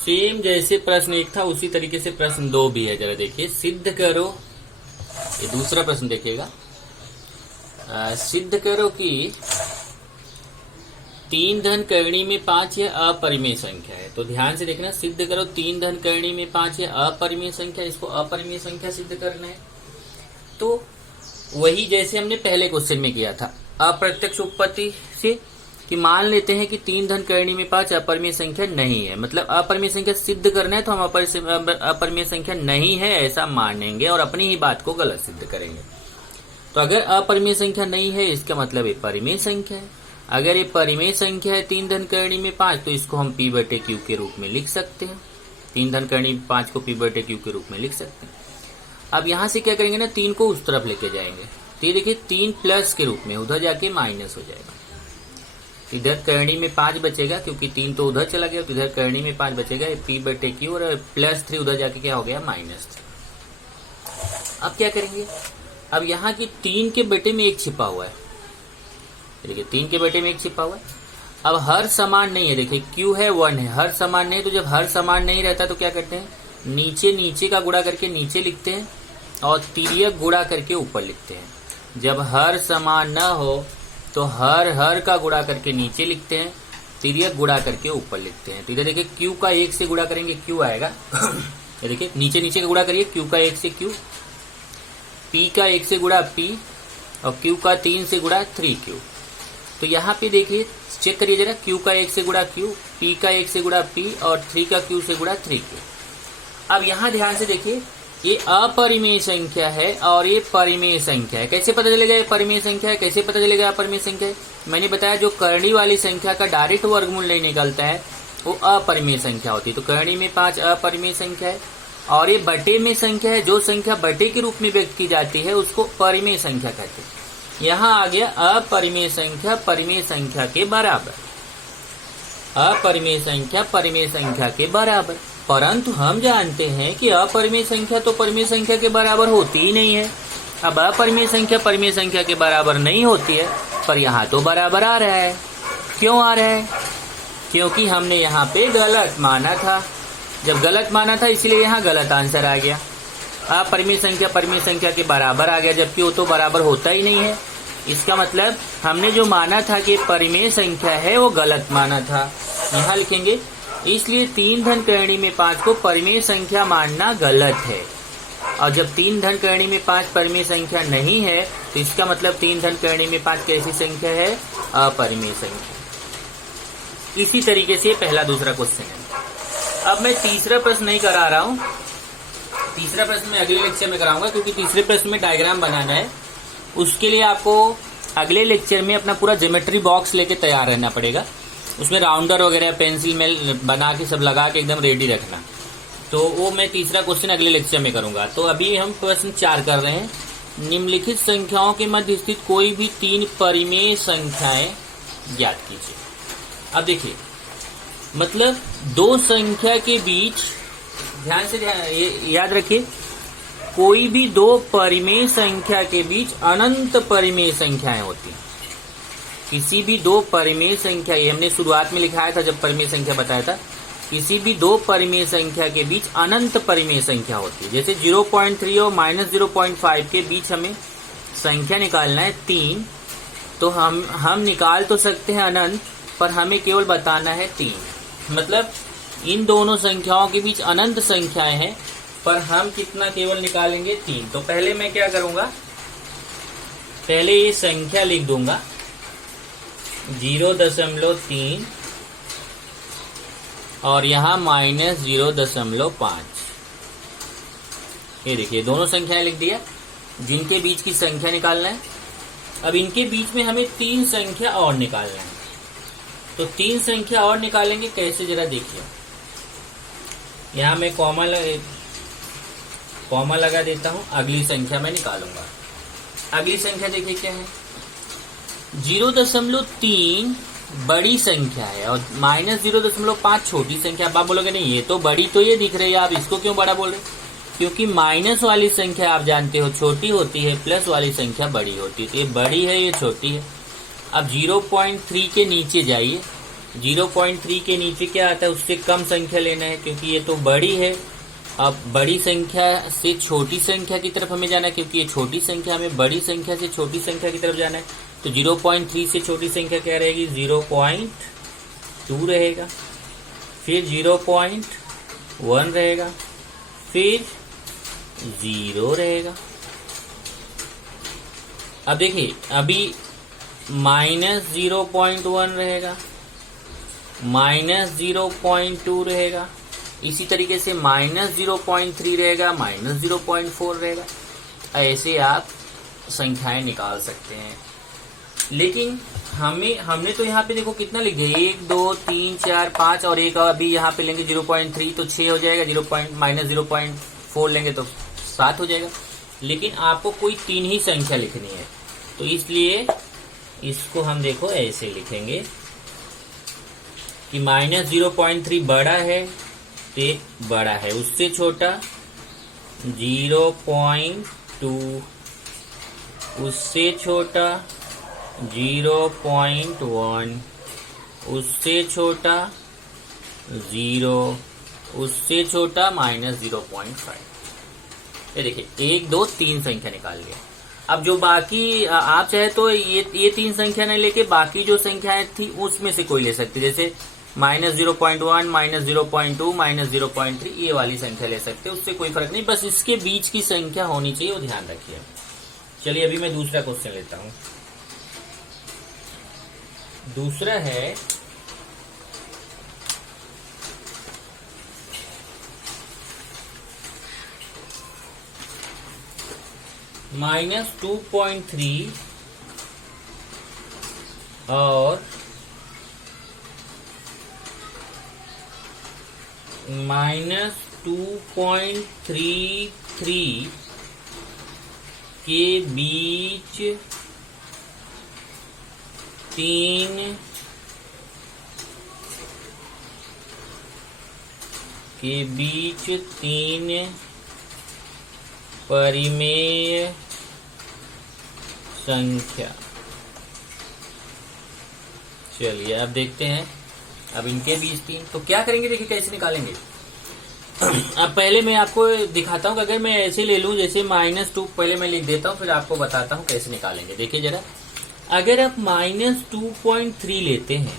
Same जैसे प्रश्न 1 था उसी तरीके से प्रश्न 2 भी है। जरा देखिए, सिद्ध करो, ये दूसरा प्रश्न देखिएगा। सिद्ध करो कि 3 धन करणी में 5 यह अपरिमेय संख्या है। तो ध्यान से देखना, सिद्ध करो 3 धन करणी में 5 यह अपरिमेय संख्या, इसको अपरिमेय संख्या सिद्ध करना है। तो वही जैसे हमने पहले क्वेश्चन में किया था अप्रत्यक्ष उत्पत्ति से, कि मान लेते हैं कि 3 धन करणी में 5 अपरिमेय संख्या नहीं है। मतलब अपरिमेय संख्या सिद्ध करना है तो हम अपरिमेय संख्या नहीं है ऐसा मानेंगे और अपनी ही बात को गलत सिद्ध करेंगे। तो अगर अपरिमेय संख्या नहीं है इसका मतलब ये परिमेय संख्या है। अगर ये परिमेय संख्या है 3 धन करणी में 5 तो इसको हम p/q के रूप में लिख सकते हैं। 3 धन करणी में 5 को p/q के रूप में लिख सकते हैं। अब यहां से क्या करेंगे ना, 3 को उस तरफ लेके जाएंगे तो ये देखिए 3 प्लस के रूप में, उधर जाके माइनस हो जाएगा। इधर करणी में 5 बचेगा क्योंकि 3 तो उधर चला गया, तो इधर करणी में 5 बचेगा, p/q और +3 उधर जाके क्या हो गया -3। अब क्या करेंगे, अब यहाँ की 3 के बटे में 1 छिपा हुआ है। देखिए 3 के बटे में 1 छिपा हुआ है। अब हर समान नहीं है, देखिए q है 1 है, हर समान नहीं। तो जब हर समान नहीं रहता तो क्या करते हैं, नीचे नीचे का गुणा करके नीचे लिखते हैं और तिर्यक गुणा करके ऊपर लिखते हैं। जब हर समान न हो तो हर का गुणा करके नीचे लिखते हैं, तिर्यक गुणा करके ऊपर लिखते हैं। तो इधर देखिए q का 1 से गुणा करेंगे q आएगा। ये देखिए नीचे नीचे का गुणा करिए, q का 1 से q, p का 1 से गुणा p और q का 3 से गुणा 3q। तो यहाँ पे देखिए चेक करिए जरा, q का 1 से गुणा q, p का 1 से गुणा p और 3 का q से गुणा 3q। अब यहाँ ध्यान से देखिए, ये अपरिमेय संख्या है और ये परिमेय संख्या है। कैसे पता चलेगा ये परिमेय संख्या है, कैसे पता चलेगा अपरिमेय संख्या है? मैंने बताया जो करणी वाली संख्या का डायरेक्ट वर्गमूल नहीं निकलता है वो अपरिमेय संख्या होती है। तो करणी में 5 अपरिमेय संख्या है और ये बटे में संख्या है। जो संख्या बटे के रूप में व्यक्त की जाती है उसको परिमेय संख्या कहते हैं। यहाँ आ गया अपरिमेय संख्या परिमेय संख्या के बराबर, अपरिमेय संख्या परिमेय संख्या के बराबर। परंतु हम जानते हैं कि अपरिमेय संख्या तो परिमेय संख्या के बराबर होती ही नहीं है। अब अपरिमेय संख्या परिमेय संख्या के बराबर नहीं होती है, पर यहाँ तो बराबर आ रहा है। क्यों आ रहा है? क्योंकि हमने यहाँ पे गलत माना था। जब गलत माना था इसलिए यहाँ गलत आंसर आ गया। अपरिमेय संख्या परिमेय संख्या के बराबर आ गया, जबकि वो तो बराबर होता ही नहीं है। इसका मतलब हमने जो माना था कि परिमेय संख्या है वो गलत माना था। यहाँ लिखेंगे, इसलिए 3 धन करणी में 5 को परिमेय संख्या मानना गलत है। और जब 3 धन करणी में 5 परिमेय संख्या नहीं है तो इसका मतलब 3 धन करणी में 5 कैसी संख्या है? अपरिमेय संख्या। इसी तरीके से पहला दूसरा क्वेश्चन है। अब मैं तीसरा प्रश्न नहीं करा रहा हूँ, तीसरा प्रश्न मैं अगले लेक्चर में कराऊंगा, क्योंकि तीसरे प्रश्न में डायग्राम बनाना है। उसके लिए आपको अगले लेक्चर में अपना पूरा ज्योमेट्री बॉक्स लेके तैयार रहना पड़ेगा। उसमें राउंडर वगैरह पेंसिल में बना के सब लगा के एकदम रेडी रखना। तो वो मैं तीसरा क्वेश्चन अगले लेक्चर में करूंगा। तो अभी हम प्रश्न 4 कर रहे हैं। निम्नलिखित संख्याओं के मध्य स्थित कोई भी 3 परिमेय संख्याएं ज्ञात कीजिए। अब देखिए, मतलब दो संख्या के बीच, ध्यान से याद रखिए, कोई भी 2 परिमेय संख्या के बीच अनंत परिमेय संख्याएं होती हैं। किसी भी 2 परिमेय संख्या, ये हमने शुरुआत में लिखाया था जब परिमेय संख्या बताया था, किसी भी 2 परिमेय संख्या के बीच अनंत परिमेय संख्या होती है। जैसे 0.3 और -0.5 के बीच हमें संख्या निकालना है 3, तो हम निकाल तो सकते हैं अनंत, पर हमें केवल बताना है 3। मतलब इन दोनों संख्याओं के बीच अनंत संख्याएं हैं, पर हम कितना केवल निकालेंगे 3। तो पहले मैं क्या करूंगा, पहले ये संख्या लिख दूंगा 0.3 और यहाँ -0.5। ये देखिए दोनों संख्याएं लिख दिया जिनके बीच की संख्या निकालना है। अब इनके बीच में हमें 3 संख्या और निकालना है। तो 3 संख्या और निकालेंगे कैसे, जरा देखिए। यहाँ मैं कॉमा लगा देता हूँ, अगली संख्या मैं निकालूंगा। अगली संख्या देखिए क्या है, 0.3 बड़ी संख्या है और -0.5 छोटी संख्या। अब आप बोलोगे नहीं ये तो बड़ी, तो ये दिख रही है, आप इसको क्यों बड़ा बोल रहे? क्योंकि माइनस वाली संख्या आप जानते हो छोटी होती है, प्लस वाली संख्या बड़ी होती है। तो ये बड़ी है, ये छोटी है। अब 0.3 के नीचे जाइए 0.3 के नीचे क्या आता है, उससे कम संख्या लेना है, क्योंकि ये तो बड़ी है। अब बड़ी संख्या से छोटी संख्या की तरफ हमें जाना है, क्योंकि ये छोटी संख्या, हमें बड़ी संख्या से छोटी संख्या की तरफ जाना है। तो 0.3 से छोटी संख्या क्या रहेगी, 0.2 रहेगा, फिर 0.1 रहेगा, फिर 0 रहेगा। अब देखिए, अभी -0.1 रहेगा, -0.2 रहेगा, इसी तरीके से -0.3 रहेगा, -0.4 रहेगा। ऐसे आप संख्याएं निकाल सकते हैं। लेकिन हमने तो यहाँ पे देखो कितना लिख दिया, 1 2 3 4 5 और एक अभी यहाँ पे लेंगे 0.3 तो 6 हो जाएगा, -0.4 लेंगे तो 7 हो जाएगा। लेकिन आपको कोई 3 ही संख्या लिखनी है, तो इसलिए इसको हम देखो ऐसे लिखेंगे कि -0.3 बड़ा है तो बड़ा है, उससे छोटा 0.2, उससे छोटा 0.1, उससे छोटा 0, उससे छोटा -0.5। ये देखिए 1 2 3 संख्या निकाल लिया। अब जो बाकी आप चाहे तो ये 3 संख्या नहीं लेके बाकी जो संख्याएं थी उसमें से कोई ले सकते, जैसे -0.1, -0.2, -0.3, ये वाली संख्या ले सकते, उससे कोई फर्क नहीं, बस इसके बीच की संख्या होनी चाहिए, वो ध्यान रखिए। चलिए अभी मैं दूसरा क्वेश्चन लेता हूं। दूसरा है -2.3 और -2.33 के बीच 3 परिमेय संख्या। चलिए अब देखते हैं, अब इनके बीच 3, तो क्या करेंगे, देखिए कैसे निकालेंगे। अब पहले मैं आपको दिखाता हूं कि अगर मैं ऐसे ले लूं, जैसे -2 पहले मैं लिख देता हूं, फिर आपको बताता हूं कैसे निकालेंगे। देखिए जरा, अगर आप -2.3 लेते हैं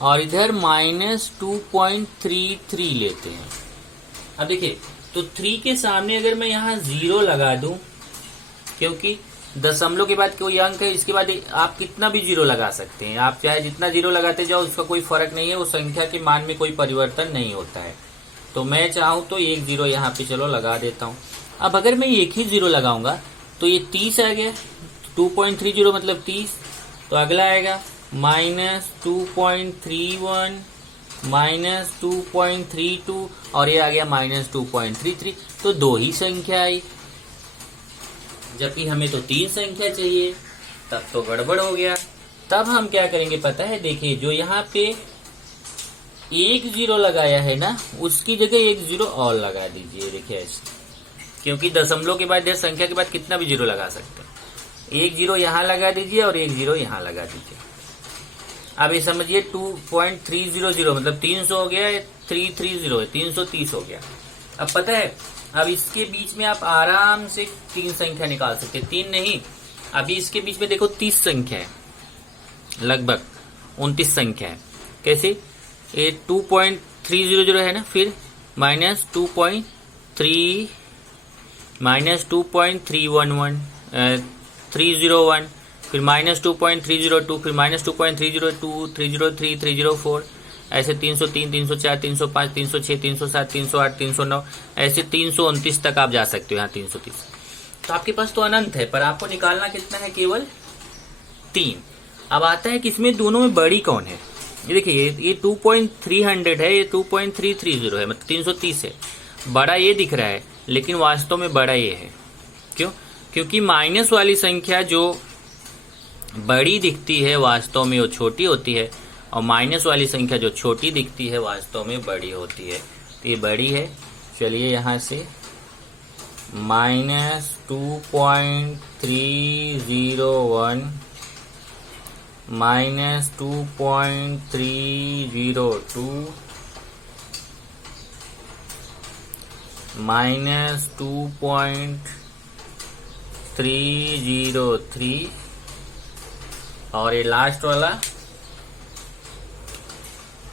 और इधर -2.33 लेते हैं, अब देखिए तो 3 के सामने अगर मैं यहाँ 0 लगा दूं, क्योंकि दशमलव के बाद कोई अंक है, इसके बाद आप कितना भी 0 लगा सकते हैं, आप चाहे जितना 0 लगाते जाओ उसका कोई फर्क नहीं है, वो संख्या के मान में कोई परिवर्तन नहीं होता है। तो मैं चाहूं तो एक 0 यहाँ पे चलो लगा देता हूं। अब अगर मैं एक ही 0 लगाऊंगा तो ये 30 आ गया, 2.30 मतलब 30। तो अगला आएगा -2.31, -2.32 और ये आ गया -2.33। तो 2 ही संख्या आई, जबकि हमें तो 3 संख्या चाहिए, तब तो गड़बड़ हो गया। तब हम क्या करेंगे पता है, देखिए जो यहाँ पे एक 0 लगाया है ना, उसकी जगह एक 0 और लगा दीजिए। देखिए ऐसे, क्योंकि दशमलव के बाद या संख्या के बाद कितना भी 0 लगा सकते हैं, एक 0 यहाँ लगा दीजिए और एक 0 यहाँ लगा दीजिए। अब ये समझिए 2.300 मतलब 300 हो गया, 330 है 330 हो गया। अब पता है, अब इसके बीच में आप आराम से 3 संख्या निकाल सकते हैं, 3 नहीं, अभी इसके बीच में देखो 30 संख्या है, लगभग 29 संख्या है। कैसे, ये 2.300 है ना, फिर -2.3 -2.311 301, फिर -2.302, फिर -2.302, 303, 304, ऐसे 303, 304, 305, 306, 307, 308, 309, ऐसे 329 तक आप जा सकते हो। यहाँ 330, तो आपके पास तो अनंत है, पर आपको निकालना कितना है, केवल 3। अब आता है कि इसमें दोनों में बड़ी कौन है। ये देखिए, ये 2.300 है, ये 2.330 है, मतलब 330 है। बड़ा ये दिख रहा है, लेकिन वास्तव में बड़ा ये है। क्यों? क्योंकि माइनस वाली संख्या जो बड़ी दिखती है वास्तव में वो छोटी होती है, और माइनस वाली संख्या जो छोटी दिखती है वास्तव में बड़ी होती है। तो ये बड़ी है। चलिए यहाँ से -2.301 -2.302 -2.303 और ये लास्ट वाला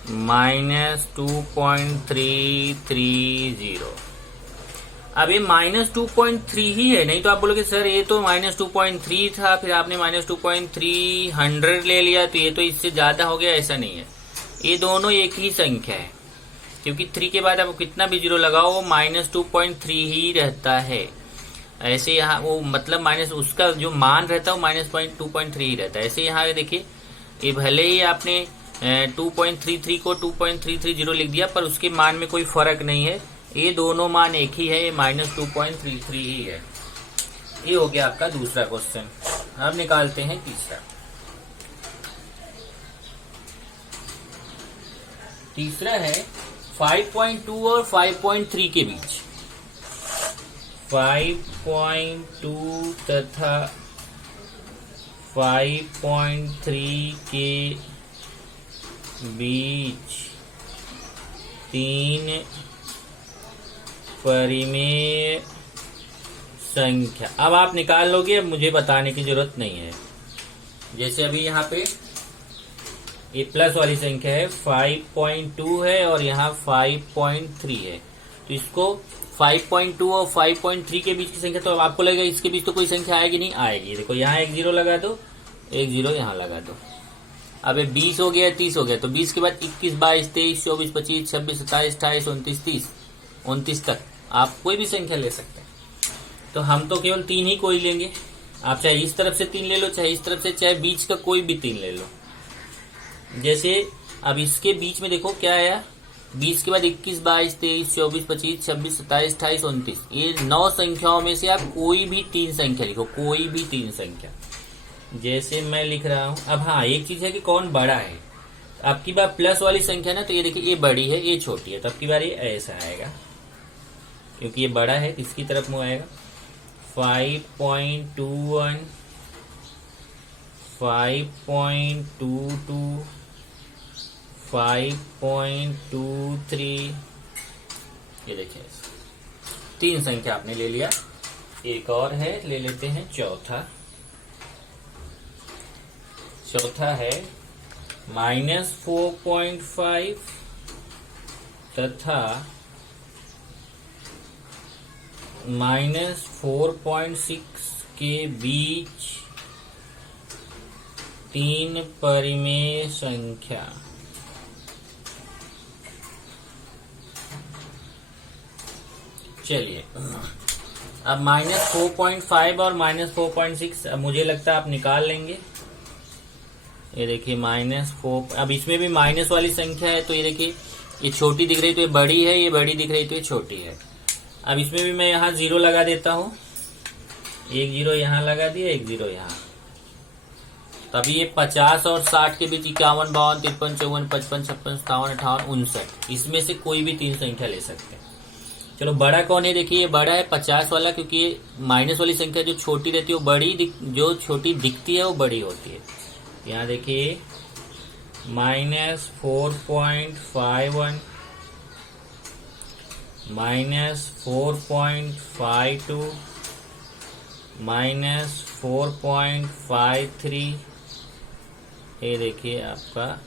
-2.330। अब ये -2.3 ही है, नहीं तो आप बोलोगे सर ये तो -2.3 था, फिर आपने -2.300 ले लिया तो ये तो इससे ज्यादा हो गया। ऐसा नहीं है, ये दोनों एक ही संख्या है, क्योंकि 3 के बाद आप कितना भी जीरो लगाओ वो -2.3 ही रहता है। ऐसे यहाँ वो मतलब माइनस उसका जो मान रहता है वो -2.3 ही रहता है। ऐसे यहाँ देखिए, ये भले ही आपने 2.33 को 2.330 लिख दिया, पर उसके मान में कोई फर्क नहीं है, ये दोनों मान एक ही है, ये -2.33 ही है। ये हो गया आपका दूसरा क्वेश्चन। अब निकालते हैं तीसरा। तीसरा है 5.2 और 5.3 के बीच। 5.2 तथा 5.3 के बीच 3 परिमेय संख्या। अब आप निकाल लोगे, अब मुझे बताने की जरूरत नहीं है। जैसे अभी यहाँ पे ये प्लस वाली संख्या है 5.2 है और यहाँ 5.3 है, तो इसको 5.2 और 5.3 के बीच की संख्या, तो अब आपको लगेगा इसके बीच तो कोई संख्या आएगी, नहीं आएगी। देखो यहाँ एक जीरो लगा दो, एक जीरो यहाँ लगा दो। अब ये 20 हो गया, 30 हो गया, तो 20 के बाद 21, 22, 23, 24, 25, 26, 27, 28, 29, 30, 29 तक आप कोई भी संख्या ले सकते हैं। तो हम तो केवल 3 ही कोई लेंगे। आप चाहे इस तरफ से 3 ले लो, चाहे इस तरफ से, चाहे बीच का कोई भी 3 ले लो। जैसे अब इसके बीच में देखो क्या आया, 20 के बाद 21, 22, 23, 24, 25, 26, 27, 28, 29, ये 9 संख्याओं में से आप कोई भी 3 संख्या लिखो, कोई भी 3 संख्या। जैसे मैं लिख रहा हूं। अब हाँ, एक चीज है कि कौन बड़ा है। आपकी बार प्लस वाली संख्या ना, तो ये देखिए ये बड़ी है, ये छोटी है, तो आपकी बार ये ऐसा आएगा, क्योंकि ये बड़ा है, इसकी तरफ मुंह आएगा। 5.21, 5.22, 5.23, ये देखिए 3 संख्या आपने ले लिया। एक और है, ले लेते हैं चौथा। चौथा है -4.5 तथा -4.6 के बीच 3 परिमेय संख्या। चलिए, अब -4.5 और -4.6 अब मुझे लगता है आप निकाल लेंगे। ये देखिए -4, अब इसमें भी माइनस वाली संख्या है, तो ये देखिए ये छोटी दिख रही तो ये बड़ी है, ये बड़ी दिख रही तो ये छोटी है। अब इसमें भी मैं यहाँ 0 लगा देता हूँ, एक 0 यहाँ लगा दिया, एक 0 यहाँ। तभी ये 50 और 60 के बीच 51, 52, 53, 54, 55, 56, 57, 58, 59, इसमें से कोई भी 3 संख्या ले सकते हैं। चलो बड़ा कौन है, देखिए ये बड़ा है 50 वाला, क्योंकि ये माइनस वाली संख्या जो छोटी रहती है वो बड़ी, जो छोटी दिखती है वो बड़ी होती है। यहाँ देखिए -4.51, -4.52, -4.53, ये देखिए आपका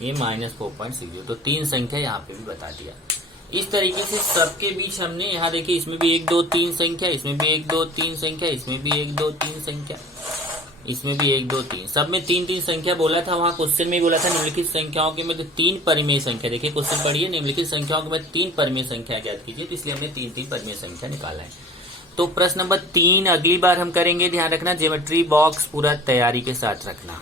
ये -4.60, तो 3 संख्या यहाँ पे भी बता दिया। इस तरीके से सबके बीच हमने यहाँ देखिए, इसमें भी 1, 2, 3 संख्या, इसमें भी 1, 2, 3 संख्या, इसमें भी 1, 2, 3 संख्या, इसमें भी 1, 2, 3, सब में 3, 3 संख्या बोला था। वहां क्वेश्चन में बोला था निम्नलिखित संख्याओं के मध्य 3 परिमेय संख्या। देखिए क्वेश्चन पढ़िए, निम्नलिखित संख्याओं के मध्य 3 परिमेय संख्या ज्ञात कीजिए, तो इसलिए हमने 3 परिमेय संख्या निकाला है। तो प्रश्न नंबर 3 अगली बार हम करेंगे। ध्यान रखना, ज्योमेट्री बॉक्स पूरा तैयारी के साथ रखना।